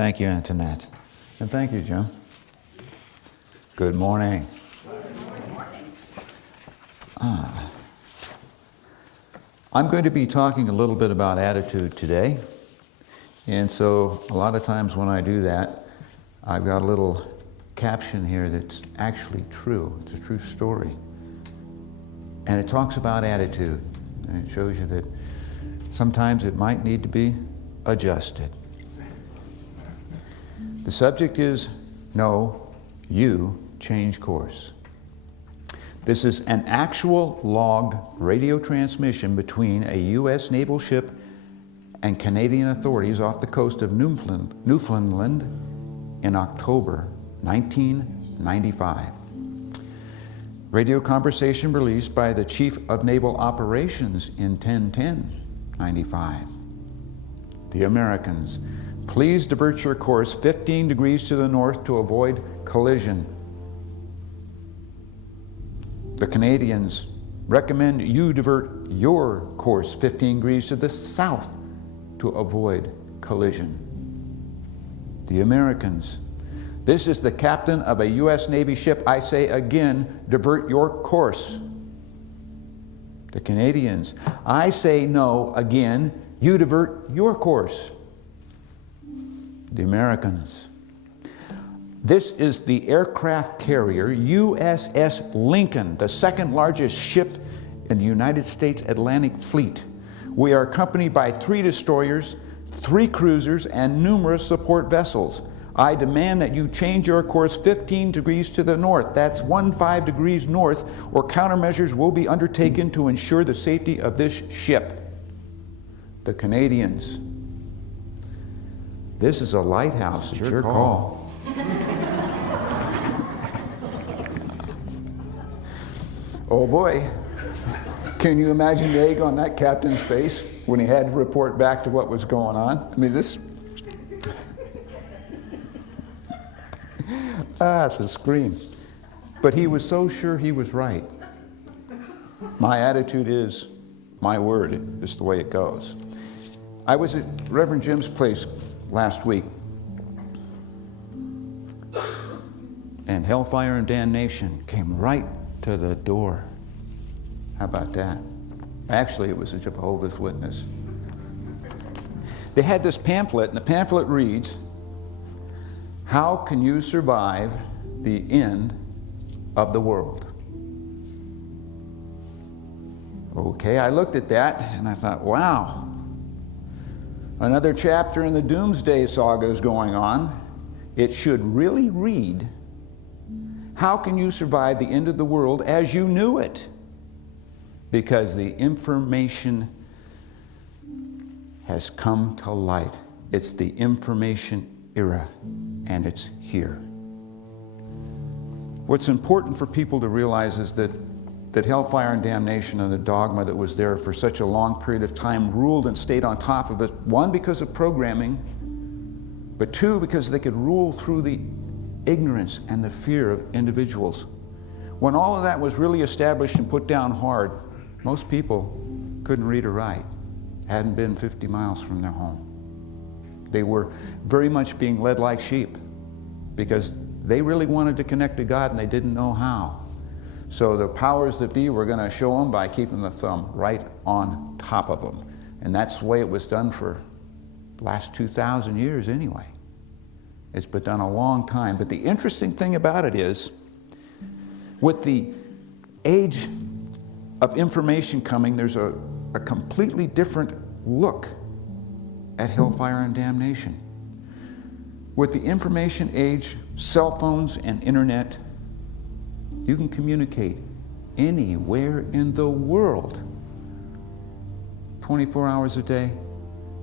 Thank you, Antoinette. And thank you, Jim. Good morning. I'm going to be talking a little bit about attitude today. And so a lot of times when I do that, I've got a little caption here that's actually true. It's a true story. And it talks about attitude. And it shows you that sometimes it might need to be adjusted. The subject is, no, you change course. This is an actual logged radio transmission between a U.S. naval ship and Canadian authorities off the coast of Newfoundland in October 1995. Radio conversation released by the Chief of Naval Operations in 10/10/95. The Americans, please divert your course 15 degrees to the north to avoid collision. The Canadians recommend you divert your course 15 degrees to the south to avoid collision. The Americans, this is the captain of a U.S. Navy ship. I say again, divert your course. The Canadians, I say no again, you divert your course. The Americans, this is the aircraft carrier USS Lincoln, the second largest ship in the United States Atlantic Fleet. We are accompanied by 3 destroyers, 3 cruisers, and numerous support vessels. I demand that you change your course 15 degrees to the north. That's 15 degrees north, or countermeasures will be undertaken to ensure the safety of this ship. The Canadians, this is a lighthouse. It's your call. Oh boy, can you imagine the egg on that captain's face when he had to report back to what was going on? I mean, this... it's a scream. But he was so sure he was right. My attitude is, my word is the way it goes. I was at Reverend Jim's place last week, and hellfire and damnation came right to the door. How about that? Actually, it was a Jehovah's Witness. They had this pamphlet, and the pamphlet reads, "How can you survive the end of the world?" Okay, I looked at that, and I thought, wow. Another chapter in the Doomsday Saga is going on. It should really read, "How can you survive the end of the world as you knew it?" Because the information has come to light. It's the information era, and it's here. What's important for people to realize is that hellfire and damnation and the dogma that was there for such a long period of time ruled and stayed on top of it, 1, because of programming, but 2, because they could rule through the ignorance and the fear of individuals. When all of that was really established and put down hard, most people couldn't read or write, hadn't been 50 miles from their home. They were very much being led like sheep because they really wanted to connect to God and they didn't know how. So the powers that be were going to show them by keeping the thumb right on top of them. And that's the way it was done for the last 2,000 years anyway. It's been done a long time. But the interesting thing about it is, with the age of information coming, there's a completely different look at hellfire and damnation. With the information age, cell phones and internet, you can communicate anywhere in the world, 24 hours a day,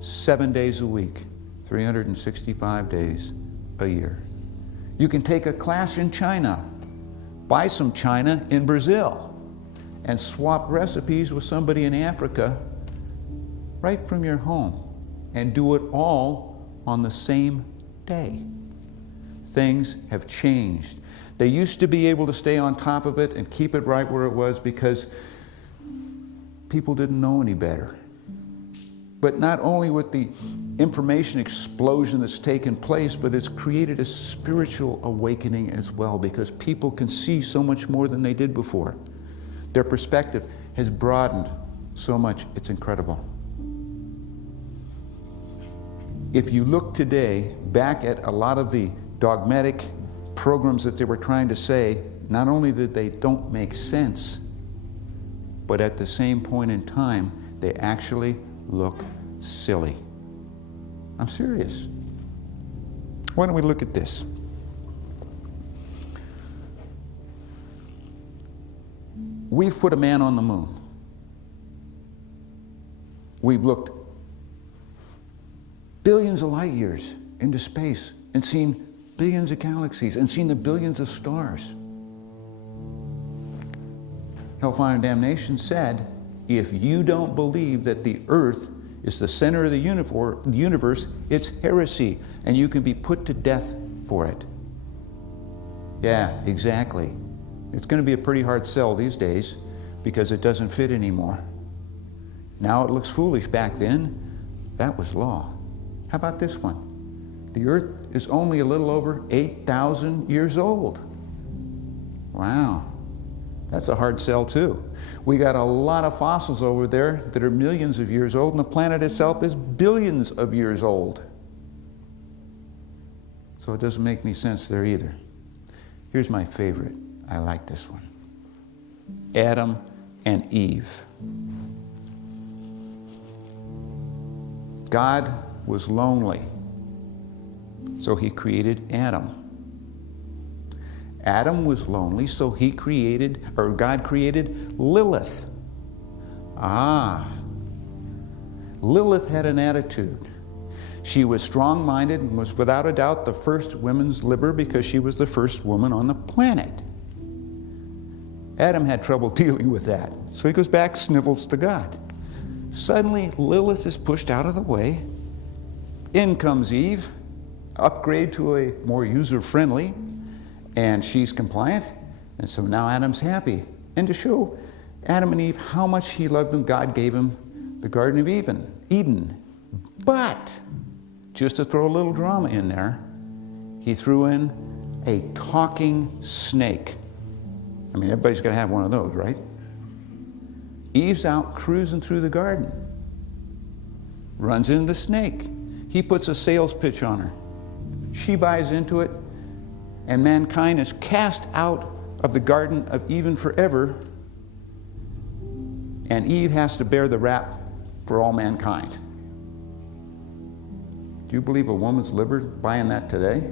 7 days a week, 365 days a year. You can take a class in China, buy some china in Brazil, and swap recipes with somebody in Africa right from your home, and do it all on the same day. Things have changed. They used to be able to stay on top of it and keep it right where it was because people didn't know any better. But not only with the information explosion that's taken place, but it's created a spiritual awakening as well, because people can see so much more than they did before. Their perspective has broadened so much, it's incredible. If you look today back at a lot of the dogmatic programs that they were trying to say, not only that they don't make sense, but at the same point in time, they actually look silly. I'm serious. Why don't we look at this? We've put a man on the moon. We've looked billions of light years into space and seen billions of galaxies and seen the billions of stars. Hellfire and Damnation said, if you don't believe that the earth is the center of the universe, it's heresy, and you can be put to death for it. Yeah, exactly. It's going to be a pretty hard sell these days because it doesn't fit anymore. Now it looks foolish. Back then, that was law. How about this one? The earth is only a little over 8,000 years old. Wow. That's a hard sell too. We got a lot of fossils over there that are millions of years old, and the planet itself is billions of years old. So it doesn't make any sense there either. Here's my favorite. I like this one. Adam and Eve. God was lonely, so he created Adam. Adam was lonely, so God created Lilith. Lilith had an attitude. She was strong-minded and was without a doubt the first women's libber because she was the first woman on the planet. Adam had trouble dealing with that, so he goes back, snivels to God. Suddenly, Lilith is pushed out of the way. In comes Eve, upgrade to a more user-friendly, and she's compliant, and so now Adam's happy. And to show Adam and Eve how much he loved them, God gave him the Garden of Eden. But, just to throw a little drama in there, he threw in a talking snake. I mean, everybody's got to have one of those, right? Eve's out cruising through the garden, runs into the snake. He puts a sales pitch on her. She buys into it, and mankind is cast out of the Garden of Eden forever, and Eve has to bear the rap for all mankind. Do you believe a woman's liber buying that today?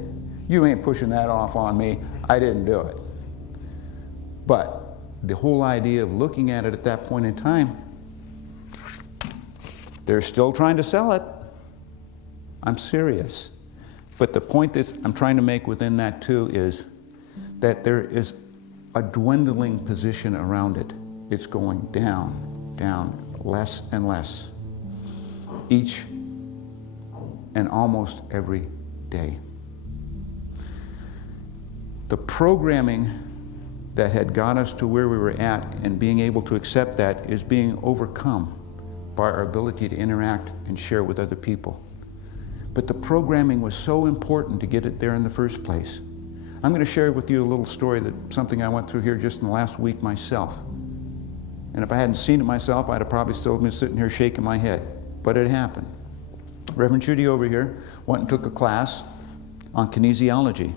You ain't pushing that off on me. I didn't do it. But the whole idea of looking at it at that point in time, they're still trying to sell it. I'm serious. But the point that I'm trying to make within that too is that there is a dwindling position around it. It's going down, down, less and less, each and almost every day. The programming that had got us to where we were at and being able to accept that is being overcome by our ability to interact and share with other people. But the programming was so important to get it there in the first place. I'm going to share with you a little story, something I went through here just in the last week myself. And if I hadn't seen it myself, I'd have probably still been sitting here shaking my head. But it happened. Reverend Judy over here went and took a class on kinesiology.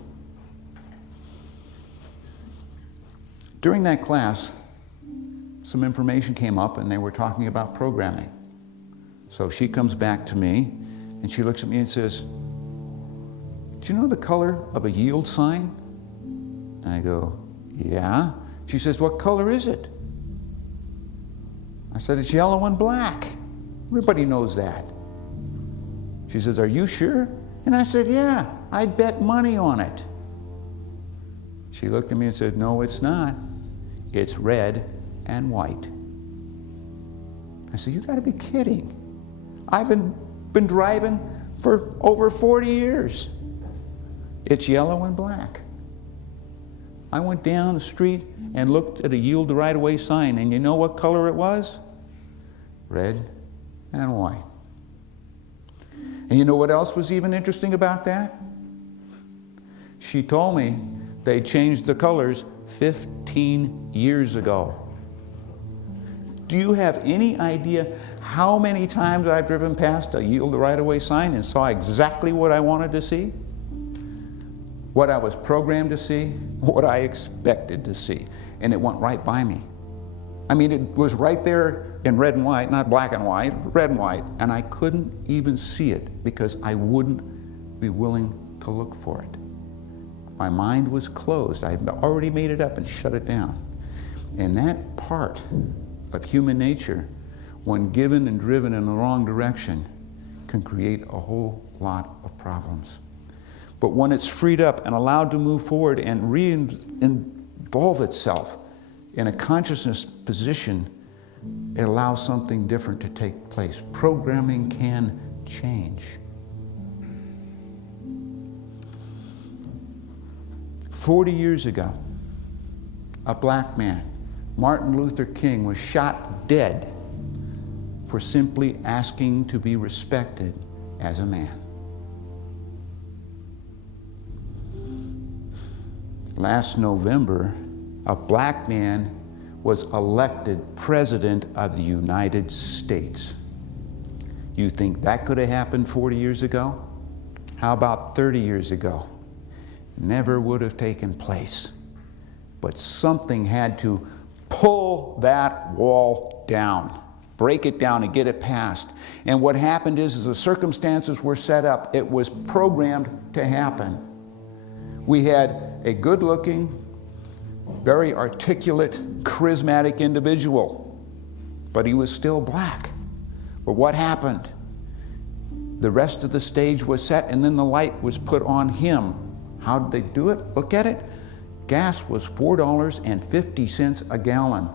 During that class, some information came up and they were talking about programming. So she comes back to me and she looks at me and says, "Do you know the color of a yield sign?" And I go, "Yeah." She says, "What color is it?" I said, "It's yellow and black. Everybody knows that." She says, "Are you sure?" And I said, "Yeah, I'd bet money on it." She looked at me and said, "No, it's not. It's red and white." I said, "You got to be kidding. I've been driving for over 40 years. It's yellow and black." I went down the street and looked at a yield right-of-way sign, and you know what color it was? Red and white. And you know what else was even interesting about that? She told me they changed the colors 15 years ago. Do you have any idea how many times I've driven past a yield the right-of-way sign and saw exactly what I wanted to see? What I was programmed to see, what I expected to see. And it went right by me. I mean, it was right there in red and white, not black and white, red and white, and I couldn't even see it because I wouldn't be willing to look for it. My mind was closed. I had already made it up and shut it down. And that part of human nature, when given and driven in the wrong direction, can create a whole lot of problems. But when it's freed up and allowed to move forward and involve itself in a consciousness position, it allows something different to take place. Programming can change. 40 years ago, a black man, Martin Luther King, was shot dead for simply asking to be respected as a man. Last November, a black man was elected President of the United States. You think that could have happened 40 years ago? How about 30 years ago? Never would have taken place. But something had to pull that wall down, break it down and get it past. And what happened is the circumstances were set up. It was programmed to happen. We had a good-looking, very articulate, charismatic individual, but he was still black. But what happened? The rest of the stage was set, and then the light was put on him. How did they do it? Look at it. Gas was $4.50 a gallon.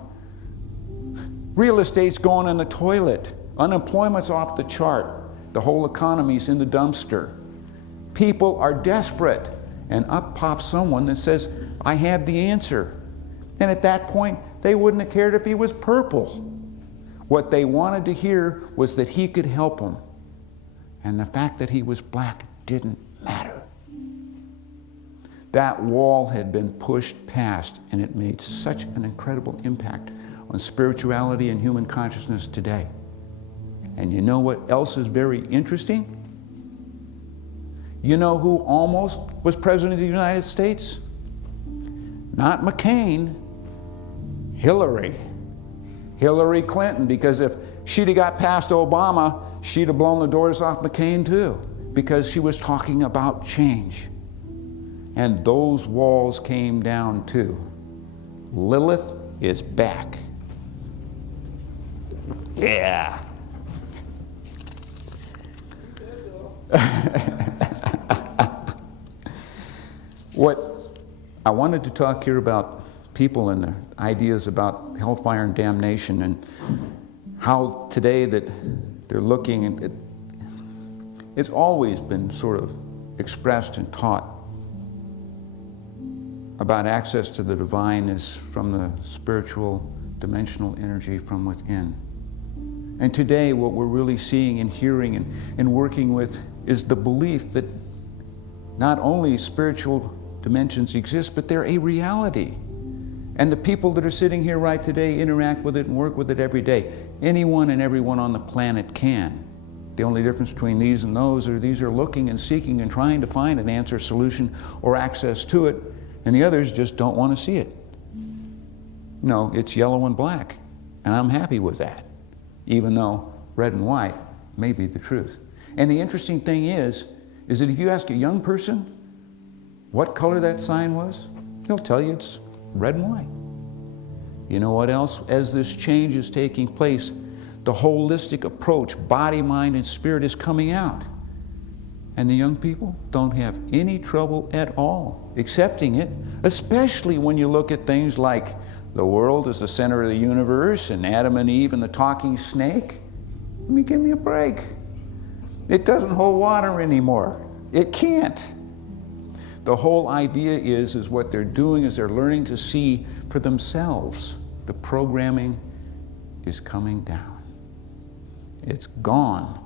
Real estate's going in the toilet. Unemployment's off the chart. The whole economy's in the dumpster. People are desperate. And up pops someone that says, I have the answer. And at that point, they wouldn't have cared if he was purple. What they wanted to hear was that he could help them. And the fact that he was black didn't matter. That wall had been pushed past, and it made such an incredible impact on spirituality and human consciousness today. And you know what else is very interesting? You know who almost was President of the United States? Not McCain, Hillary. Hillary Clinton, because if she'd have got past Obama, she'd have blown the doors off McCain too, because she was talking about change. And those walls came down too. Lilith is back. Yeah. What I wanted to talk here about people and their ideas about hellfire and damnation, and how today that they're looking at it. It's always been sort of expressed and taught about access to the divine is from the spiritual dimensional energy from within. And today what we're really seeing and hearing and working with is the belief that not only spiritual dimensions exist, but they're a reality. And the people that are sitting here right today interact with it and work with it every day. Anyone and everyone on the planet can. The only difference between these and those are these are looking and seeking and trying to find an answer, solution, or access to it, and the others just don't want to see it. No, it's yellow and black, and I'm happy with that, even though red and white may be the truth. And the interesting thing is that if you ask a young person what color that sign was, he'll tell you it's red and white. You know what else? As this change is taking place, the holistic approach, body, mind, and spirit is coming out. And the young people don't have any trouble at all accepting it, especially when you look at things like the world is the center of the universe and Adam and Eve and the talking snake. Give me a break. It doesn't hold water anymore. It can't. The whole idea is what they're doing is they're learning to see for themselves. The programming is coming down. It's gone.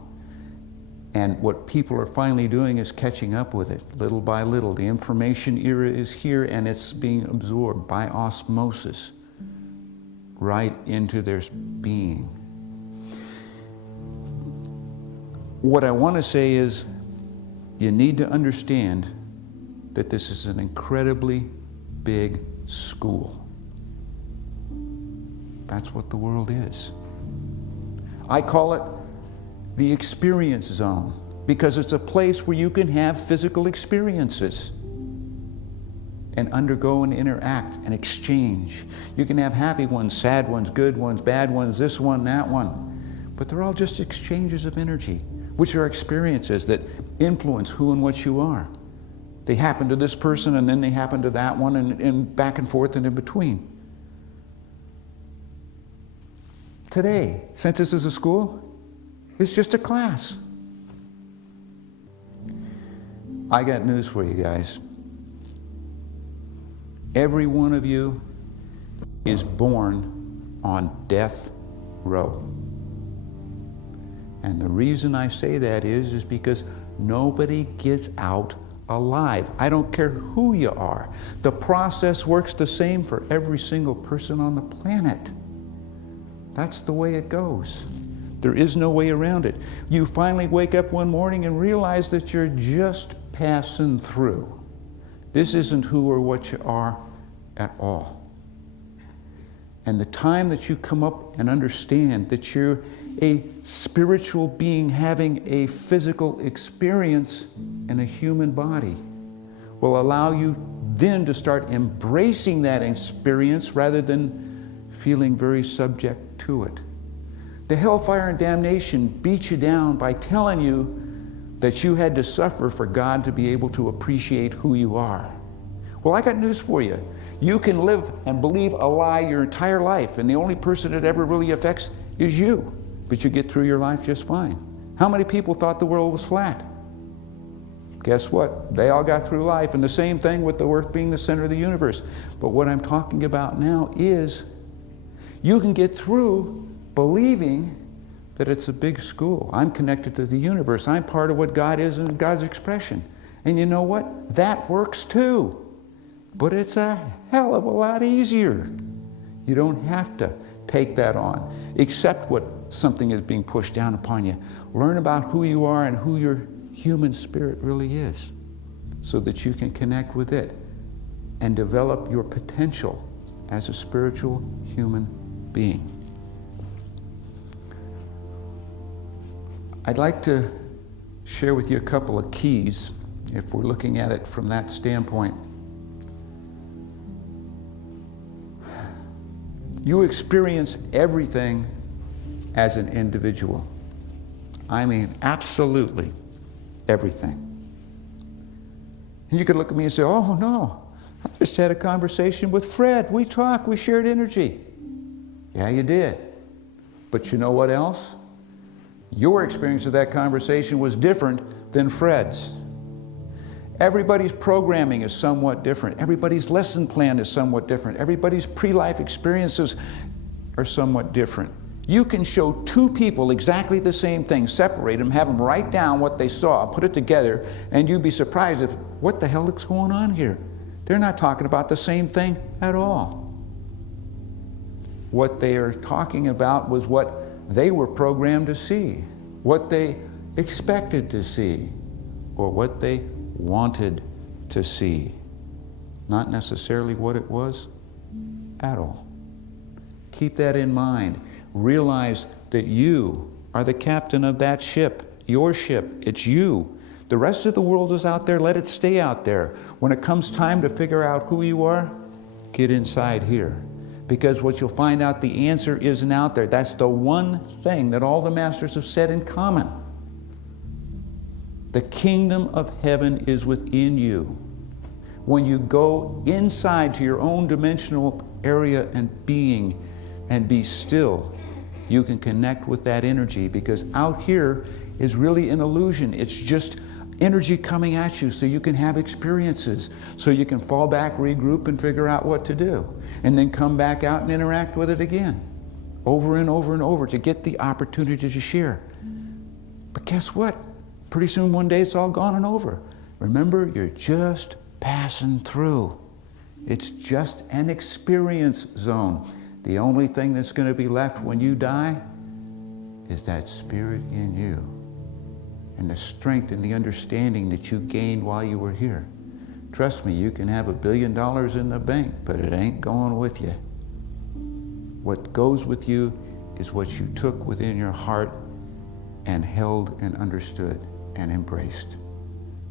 And what people are finally doing is catching up with it, little by little. The information era is here, and it's being absorbed by osmosis right into their being. What I want to say is, you need to understand that this is an incredibly big school. That's what the world is. I call it the experience zone, because it's a place where you can have physical experiences and undergo and interact and exchange. You can have happy ones, sad ones, good ones, bad ones, this one, that one. But they're all just exchanges of energy, which are experiences that influence who and what you are. They happen to this person, and then they happen to that one, and back and forth and in between. Today, since this is a school, it's just a class. I got news for you guys. Every one of you is born on death row. And the reason I say that is because nobody gets out alive. I don't care who you are. The process works the same for every single person on the planet. That's the way it goes. There is no way around it. You finally wake up one morning and realize that you're just passing through. This isn't who or what you are at all. And the time that you come up and understand that you're a spiritual being having a physical experience in a human body will allow you then to start embracing that experience rather than feeling very subject to it. The hellfire and damnation beat you down by telling you that you had to suffer for God to be able to appreciate who you are. Well, I got news for you. You can live and believe a lie your entire life, and the only person it ever really affects is you. But you get through your life just fine. How many people thought the world was flat? Guess what? They all got through life, and the same thing with the earth being the center of the universe. But what I'm talking about now is you can get through believing that it's a big school. I'm connected to the universe. I'm part of what God is and God's expression. And you know what? That works too. But it's a hell of a lot easier. You don't have to take that on. Accept what something is being pushed down upon you. Learn about who you are and who your human spirit really is, so that you can connect with it and develop your potential as a spiritual human being. I'd like to share with you a couple of keys if we're looking at it from that standpoint. You experience everything as an individual. I mean, absolutely everything. And you could look at me and say, oh no, I just had a conversation with Fred. We talked, we shared energy. Yeah, you did. But you know what else? Your experience of that conversation was different than Fred's. Everybody's programming is somewhat different. Everybody's lesson plan is somewhat different. Everybody's pre-life experiences are somewhat different. You can show two people exactly the same thing, separate them, have them write down what they saw, put it together, and you'd be surprised if, what the hell is going on here? They're not talking about the same thing at all. What they are talking about was what they were programmed to see, what they expected to see, or what they wanted to see. Not necessarily what it was at all. Keep that in mind. Realize that you are the captain of that ship, your ship. It's you. The rest of the world is out there. Let it stay out there. When it comes time to figure out who you are, get inside here. Because what you'll find out, the answer isn't out there. That's the one thing that all the masters have said in common. The kingdom of heaven is within you. When you go inside to your own dimensional area and being and be still, you can connect with that energy, because out here is really an illusion. It's just energy coming at you so you can have experiences, so you can fall back, regroup, and figure out what to do, and then come back out and interact with it again, over and over and over, to get the opportunity to share. But guess what? Pretty soon one day it's all gone and over. Remember, you're just passing through. It's just an experience zone. The only thing that's going to be left when you die is that spirit in you and the strength and the understanding that you gained while you were here. Trust me, you can have $1 billion in the bank, but it ain't going with you. What goes with you is what you took within your heart and held and understood and embraced.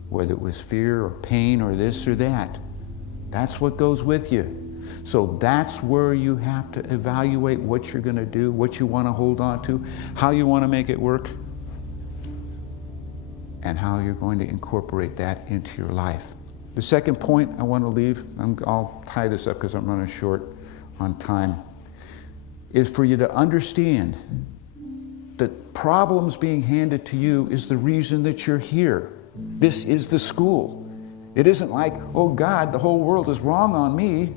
Whether it was fear or pain or this or that, that's what goes with you. So that's where you have to evaluate what you're going to do, what you want to hold on to, how you want to make it work, and how you're going to incorporate that into your life. The second point I want to leave, I'll tie this up because I'm running short on time, is for you to understand that problems being handed to you is the reason that you're here. This is the school. It isn't like, oh God, the whole world is wrong on me.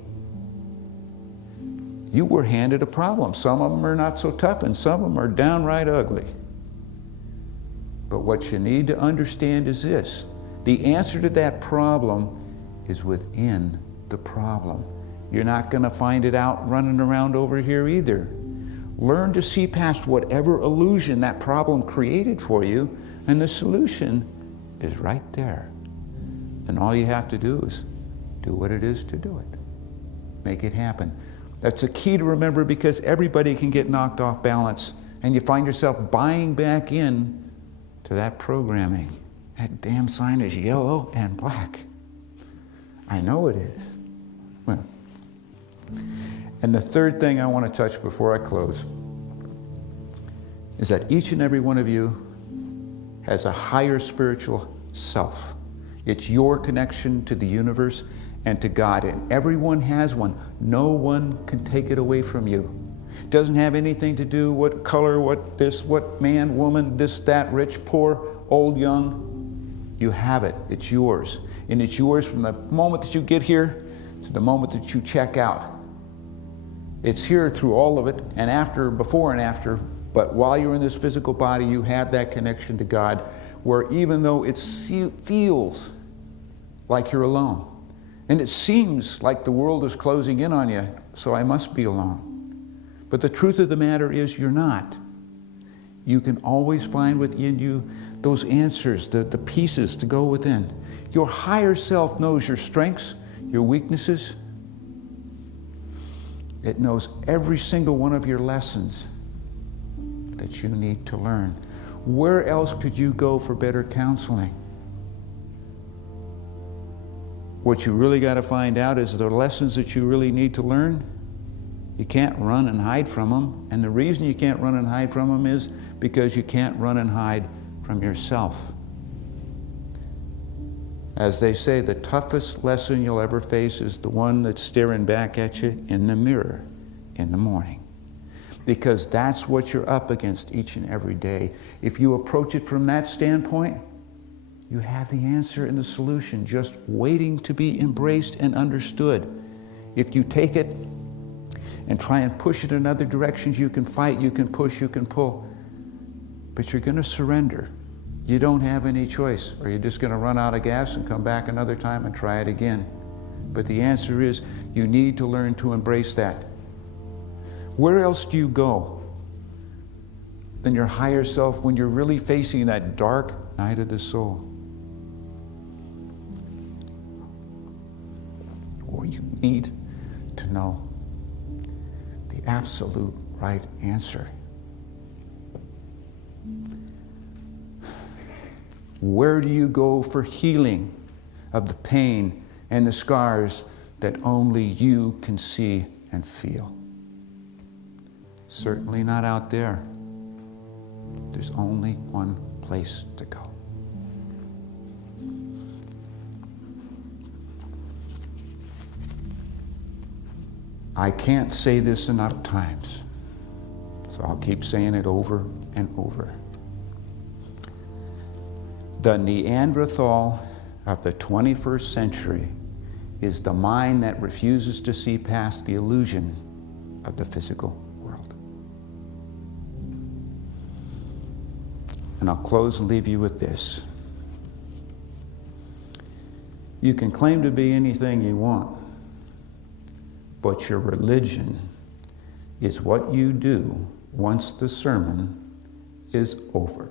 You were handed a problem. Some of them are not so tough and some of them are downright ugly. But what you need to understand is this. The answer to that problem is within the problem. You're not going to find it out running around over here either. Learn to see past whatever illusion that problem created for you, and the solution is right there. And all you have to do is do what it is to do it. Make it happen. That's a key to remember, because everybody can get knocked off balance and you find yourself buying back in to that programming. That damn sign is yellow and black. I know it is. Well, and the third thing I want to touch before I close is that each and every one of you has a higher spiritual self. It's your connection to the universe and to God, and everyone has one. No one can take it away from you. It doesn't have anything to do what color, what this, what man, woman, this, that, rich, poor, old, young. You have it. It's yours. And it's yours from the moment that you get here to the moment that you check out. It's here through all of it, and after, before and after, but while you're in this physical body, you have that connection to God, where even though it feels like you're alone, and it seems like the world is closing in on you, so I must be alone. But the truth of the matter is you're not. You can always find within you those answers, the pieces to go within. Your higher self knows your strengths, your weaknesses. It knows every single one of your lessons that you need to learn. Where else could you go for better counseling? What you really got to find out is the lessons that you really need to learn. You can't run and hide from them. And the reason you can't run and hide from them is because you can't run and hide from yourself. As they say, the toughest lesson you'll ever face is the one that's staring back at you in the mirror in the morning. Because that's what you're up against each and every day. If you approach it from that standpoint, you have the answer and the solution just waiting to be embraced and understood. If you take it and try and push it in other directions, you can fight, you can push, you can pull, but you're going to surrender. You don't have any choice, or you're just going to run out of gas and come back another time and try it again. But the answer is you need to learn to embrace that. Where else do you go than your higher self when you're really facing that dark night of the soul? Or you need to know the absolute right answer. Where do you go for healing of the pain and the scars that only you can see and feel? Certainly not out there. There's only one place to go. I can't say this enough times, so I'll keep saying it over and over. The Neanderthal of the 21st century is the mind that refuses to see past the illusion of the physical world. And I'll close and leave you with this. You can claim to be anything you want, but your religion is what you do once the sermon is over.